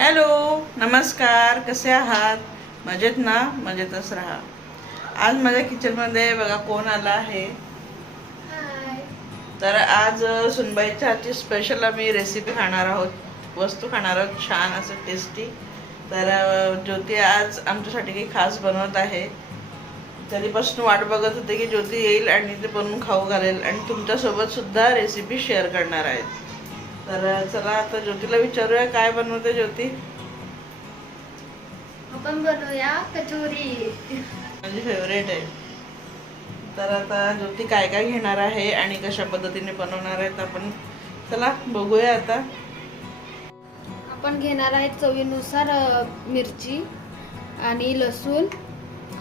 Hello नमस्कार कसे आहात? मजेत ना? मजेतच राहा. आज माझ्या किचनमध्ये बघा कोण आला आहे. तर आज सुनबाईच्या हातची स्पेशल आम्ही रेसिपी खाणार आहोत. वस्तू खाणार आहोत. छान असं टेस्टी तर ज्योती आज आमच्यासाठी काही खास बनवत आहे. तरीपासून वाट बघत होते की ज्योती येईल आणि ते बनवून खाऊ घालेल. आणि तुमच्यासोबत सुद्धा रेसिपी शेअर करणार आहेत. तर चला आता ज्योतीला विचारूया काय बनवते ज्योती. आपण बनवूया कचोरी. माझी फेवरेट आहे. तर आता ज्योती काय काय घेणार आहे आणि कशा पद्धतीने बनवणार आहेत आपण चला बघूया आता. आपण घेणार आहे चवीनुसार मिरची आणि लसूण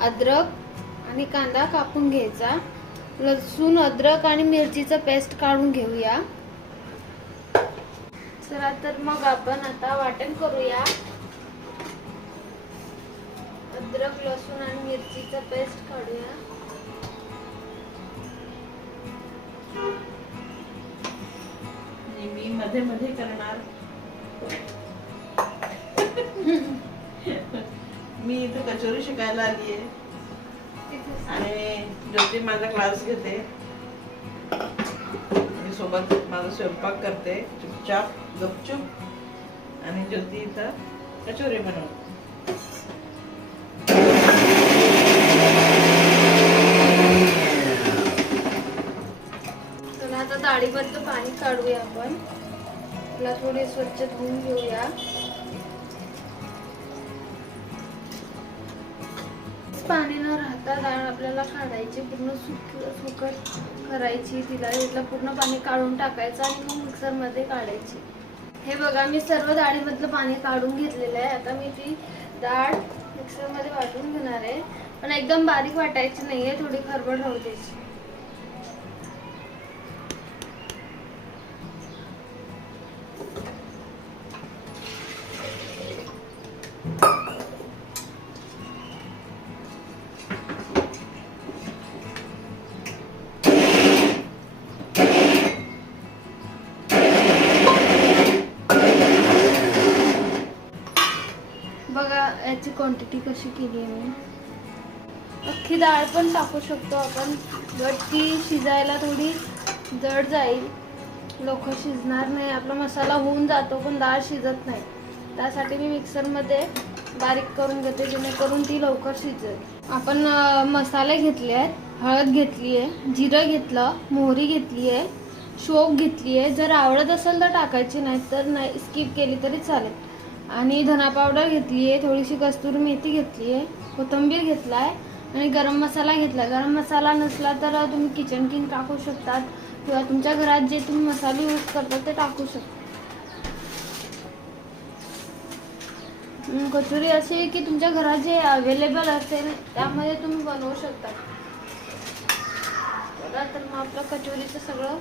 अद्रक आणि कांदा कापून घ्यायचा. लसूण अद्रक आणि मिरचीचं पेस्ट काढून घेऊया. चला तर मग आपण आता वाटण करूया. अद्रक लसूण आणि मिरचीचा पेस्ट काढूया. आणि मी मध्ये मध्ये करणार. मी इथे कचोरी शिकायला आली आहे आणि ज्योती माझा क्लास घेते. मी सोबत माझा स्वयंपाक करते. चाप गपचूप. आणि ज्योती इथं कचोरी बनवते. आता डाळीवरचं पाणी काढूया आपण. त्याला थोडी स्वच्छ धुवून घेऊया. डाळ आपल्याला काढायची पूर्ण सुक सुकट करायची तिला तिला पूर्ण पाणी काढून टाकायचं आणि मग मिक्सरमध्ये काढायची. हे बघा मी सर्व डाळीमधलं पाणी काढून घेतलेलं आहे. आता मी ती डाळ मिक्सरमध्ये वाटून घेणार आहे. पण एकदम बारीक वाटायची नाही आहे थोडी खरबड राहू द्यायची. याची कशी केली आहे? मी अख्खी डाळ पण टाकू शकतो आपण. बट ती शिजायला थोडी जड जाईल. लोक शिजणार नाही. आपला मसाला होऊन जातो पण डाळ शिजत नाही. त्यासाठी मी मिक्सरमध्ये बारीक करून घेते जेणेकरून ती लवकर शिजेल. आपण मसाले घेतले आहेत. हळद घेतली आहे जिरं घेतलं मोहरी घेतली आहे शोक घेतली आहे. जर आवडत असेल तर टाकायची नाही तर नाही स्किप केली तरी चालेल. आणि धना पावडर घेतली आहे थोडीशी कस्तुरी मेथी घेतली आहे कोथिंबीर घेतला आहे आणि गरम मसाला घेतला गरम मसाला नसला तर तुम्ही किचन किंग टाकू शकतात किंवा तुमच्या घरात जे तुम्ही मसाले यूज करतात ते टाकू शकता. कचोरी अशी आहे की तुमच्या घरात जे अवेलेबल असेल त्यामध्ये तुम्ही बनवू शकता. बघा तर मग आपलं कचोरीचं सगळं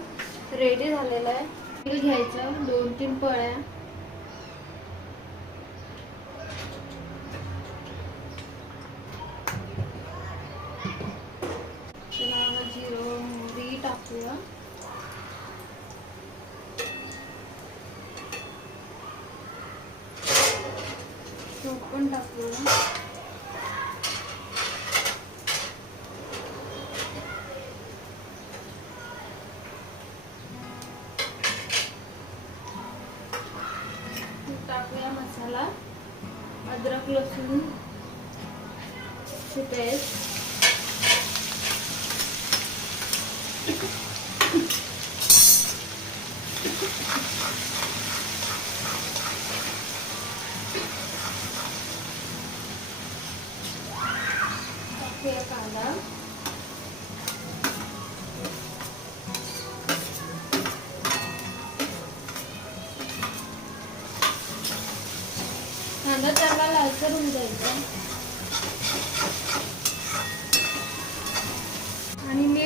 रेडी झालेलं आहे. घ्यायचं दोन तीन पळ्या त्याला जिरं मोहरी टाकूया तूप पण टाकूया टाकूया मसाला अद्रक लसूण ची पेस्ट टाकूया कांदा कांदा त्याला लालसर होऊन जायचा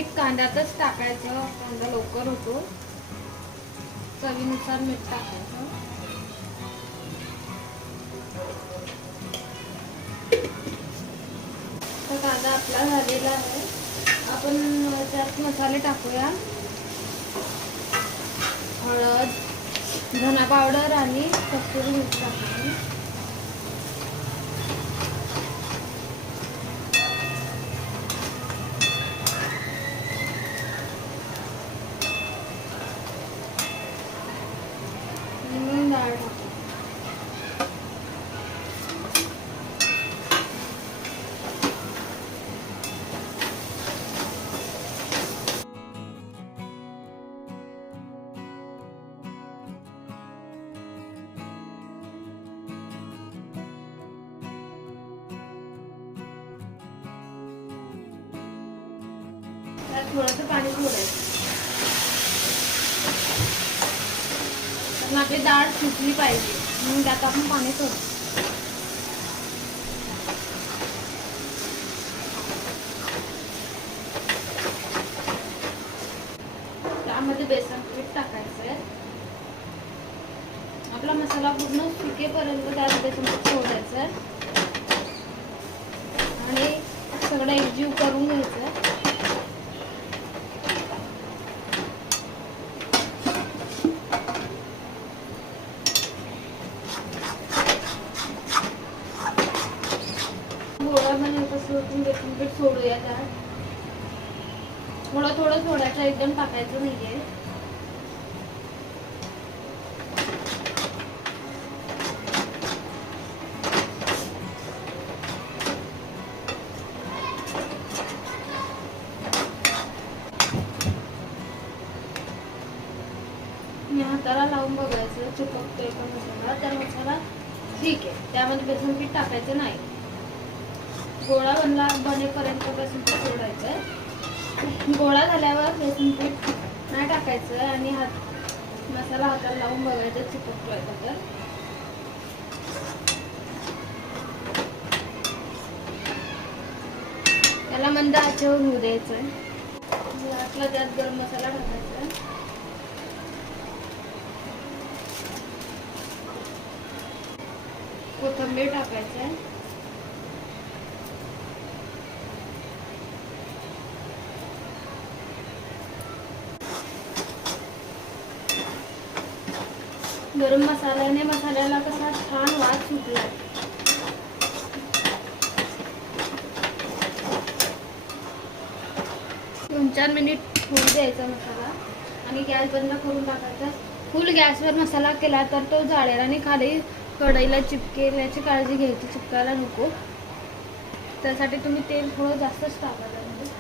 मीठ कांद्यातच टाकायचं. कांदा लवकर होतो. चवीनुसार मीठ टाकायचं. तर कांदा आपला झालेला आहे. आपण त्यात मसाले टाकूया. हळद धना पावडर आणि कस्तुरी मीठ टाकूया. थोडंसं पाणी सोडायचं पण आपली डाळ सुकली पाहिजे. म्हणून त्यात आपण पाणी सोडतो. त्यामध्ये बेसन पीठ टाकायचं आहे आपला मसाला पूर्ण सुकेपर्यंत त्यात बेसन पीठ सोडायचं आहे आणि सगळं एकजीव करून घ्यायचं आहे गोळा पीठ सोडूया थोडं थोडं सोडायचं एकदम टाकायचं नाहीये. मी हाताला लावून बघायचं चिपकतोय पण मसाला? तर मसाला ठीक आहे. त्यामध्ये बेसन पीठ टाकायचं नाही. गोळा बनला बनेपर्यंत बेसन पीठ सोडायचं गोळा झाल्यावर बेसन पीठ नाही टाकायचं आणि हात मसाला हाताला लावून बघायचा चिपकतोय तर. त्याला मंद आचेवर होऊ द्यायचं. आहे लास्टला त्यात गरम मसाला टाकायचा. कोथंबीर कोथिंबीर टाकायचं गरम मसाल्याने मसाल्याला कसा छान वास सुटला. दोन चार मिनिट होऊन द्यायचा मसाला. आणि गॅस बंद करून टाकायचा. फुल गॅसवर मसाला केला तर तो जाळेल आणि खाली कढईला चिपकेल याची काळजी घ्यायची चिपकायला नको. त्यासाठी तुम्ही तेल थोडं जास्तच टाकायला म्हणजे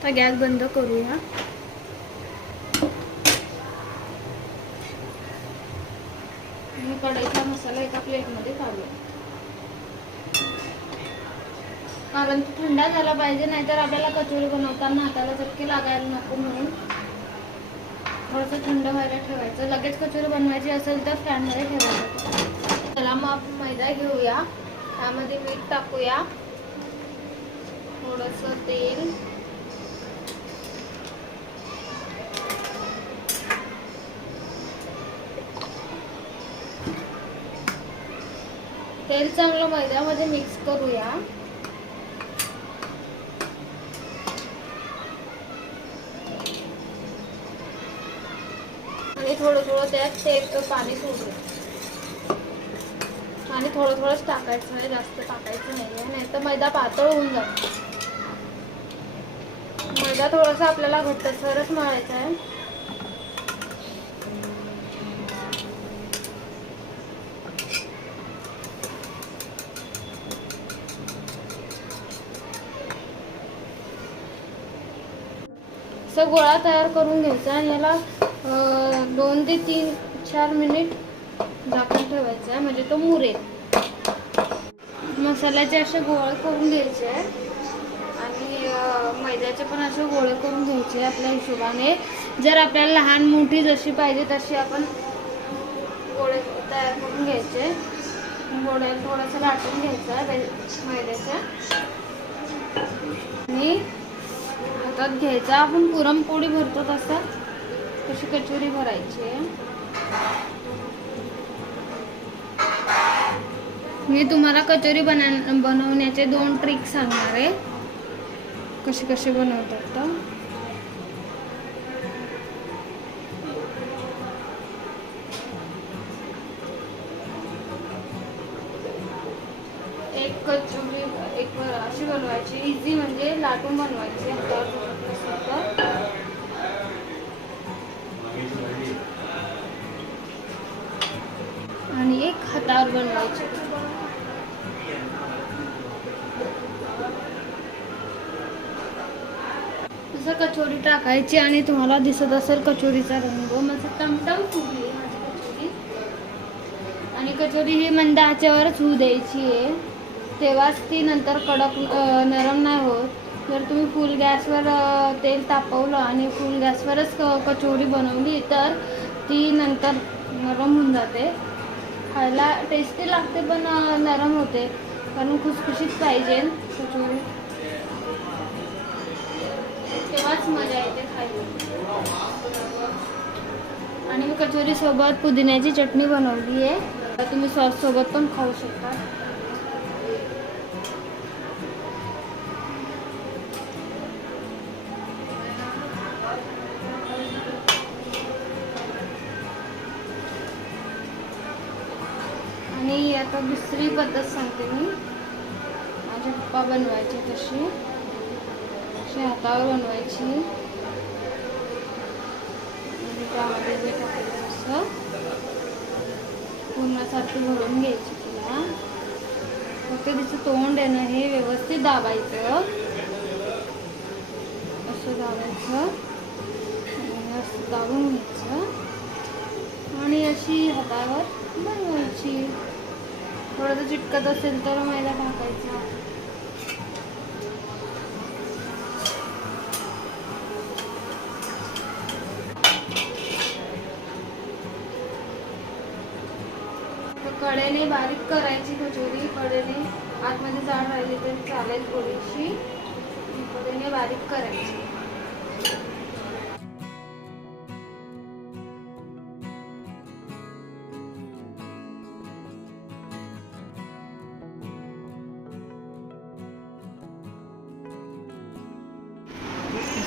आता गॅस बंद करूया. मी कढईचा मसाला एका प्लेटमध्ये काढूया. कारण तो झाला पाहिजे नाहीतर आपल्याला कचोरी बनवताना हाताला चटके लागायला नको म्हणून. थोडंसं थंड व्हायला ठेवायचं. लगेच कचोरी बनवायची असेल तर फॅनमध्ये ठेवायचं. त्याला मग आपण मैदा घेऊया. त्यामध्ये मीठ टाकूया. थोडंसं तेल. तेल चांगलं मैद्यामध्ये मिक्स करूया. आणि थोडं थोडं त्यात ते पाणी सोडूया. आणि थोडं थोडंच टाकायचं आहे जास्त टाकायचं नाही आहे नाही तर मैदा पातळ होऊन जातो मैदा थोडासा आपल्याला घट्टसरच मळायचा आहे. गोळा तयार करून घ्यायचा आणि याला दोन ते तीन चार मिनिट झाकून ठेवायचा आहे. म्हणजे तो मुरेल. मसाल्याचे असे गोळे करून घ्यायचे आहे. आणि मैद्याचे पण असे गोळे करून घ्यायचे आपल्या हिशोबाने. जर आपल्याला लहान मोठी जशी पाहिजे तशी आपण गोळे तयार करून घ्यायचे. गोळ्याला थोडंसं लाटून घ्यायचं आहे मैद्याच्या. आणि हातात घ्यायचा. आपण पुरणपोळी भरतो तसं. कशी कचोरी भरायची आहे. मी तुम्हाला कचोरी बना बनवण्याचे दोन ट्रिक सांगणार आहे. कशी कशी बनवतात तर. लाटून बनवायची तर आणि एक हातावर बनवायची. कचोरी टाकायची आणि तुम्हाला दिसत असेल कचोरीचा रंग. म्हणजे टमटम फुगली माझी कचोरी. आणि कचोरी ही मंद आचेवरच होऊ द्यायची आहे. तेव्हाच ती नंतर कडक नरम नाही होत. जर तुम्ही फुल गॅसवर तेल तापवलं आणि फुल गॅसवरच क- कचोरी बनवली तर ती नंतर नरम होऊन जाते. खायला टेस्टी लागते पण नरम होते. कारण खुसखुशीत पाहिजे कचोरी. तेव्हाच मजा येते खायला. आणि मी कचोरीसोबत पुदिन्याची चटणी बनवली आहे तुम्ही सॉस सोबत पण खाऊ शकता. आता दुसरी पद्धत सांगते मी. माझे पप्पा बनवायचे तशी अशी हातावर बनवायची. आणि त्यामध्ये जे टाकायचं असं. पूर्णसारखी भरून घ्यायची तिला. फक्त तिचं तोंड आहे ना हे व्यवस्थित दाबायचं. असं दाबायचं. आणि असं दाबून घ्यायचं. आणि अशी हातावर बनवायची. थोडंसं चिटकत असेल तर मैदा टाकायचा कडेने बारीक करायची कचोरी कडेने आतमध्ये जाड राहिली तरी चालेल थोडीशी. कडेने बारीक करायची.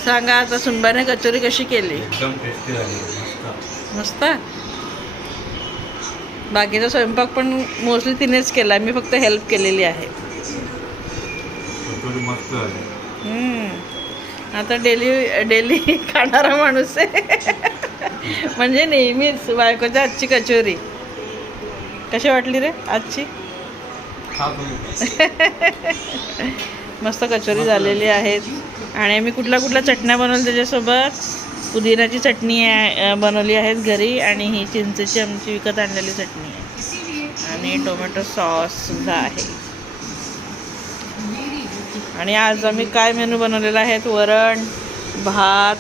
सांगा आता सुनबाने कचोरी कशी केली? मस्त. बाकीचा स्वयंपाक पण मोस्टली तिनेच केला मी फक्त हेल्प केलेली आहे. आता डेली डेली खाणारा माणूस आहे. म्हणजे नेहमीच बायकोच्या आजची कचोरी. कशी वाटली रे आजची? मस्त कचोरी झालेली आहेत. आणि आम्ही कुठल्या कुठल्या चटण्या बनवल्या त्याच्यासोबत? पुदिनाची चटणी आहे- बनवली आहेत घरी आणि ही चिंचेची आमची विकत आणलेली चटणी आहे. आणि टोमॅटो सॉससुद्धा आहे. आणि आज आम्ही काय मेनू बनवलेला आहे? वरण भात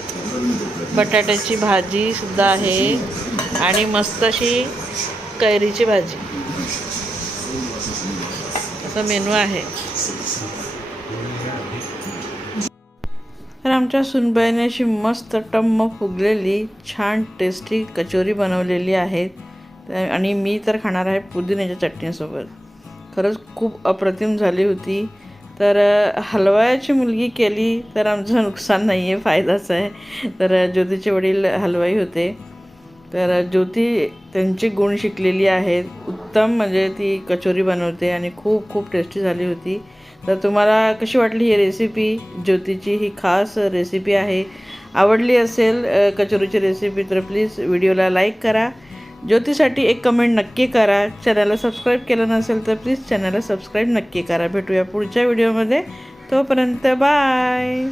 बटाट्याची भाजीसुद्धा आहे. आणि मस्त अशी कैरीची भाजी. असं मेनू आहे. तर आमच्या सुनबाईने अशी मस्त टम्म फुगलेली छान टेस्टी कचोरी बनवलेली आहे. आणि मी तर खाणार आहे पुदिन्याच्या चटणीसोबत. खरंच खूप अप्रतिम झाली होती. तर हलवायाची मुलगी केली तर आमचं नुकसान नाही आहे फायदाच आहे. तर ज्योतीचे वडील हलवाई होते. तर ज्योती त्यांची गुण शिकलेली आहेत. उत्तम म्हणजे ती कचोरी बनवते आणि खूप खूप टेस्टी झाली होती. तर तुम्हाला कशी वाटली ही रेसिपी ज्योतीची ही खास रेसिपी आहे. आवडली असेल कचोरीची रेसिपी तर प्लीज व्हिडिओला लाईक करा. ज्योतीसाठी एक कमेंट नक्की करा. चॅनलला सबस्क्राईब केलं नसेल तर प्लीज चॅनलला सबस्क्राईब नक्की करा. भेटूया पुढच्या व्हिडिओमध्ये तोपर्यंत बाय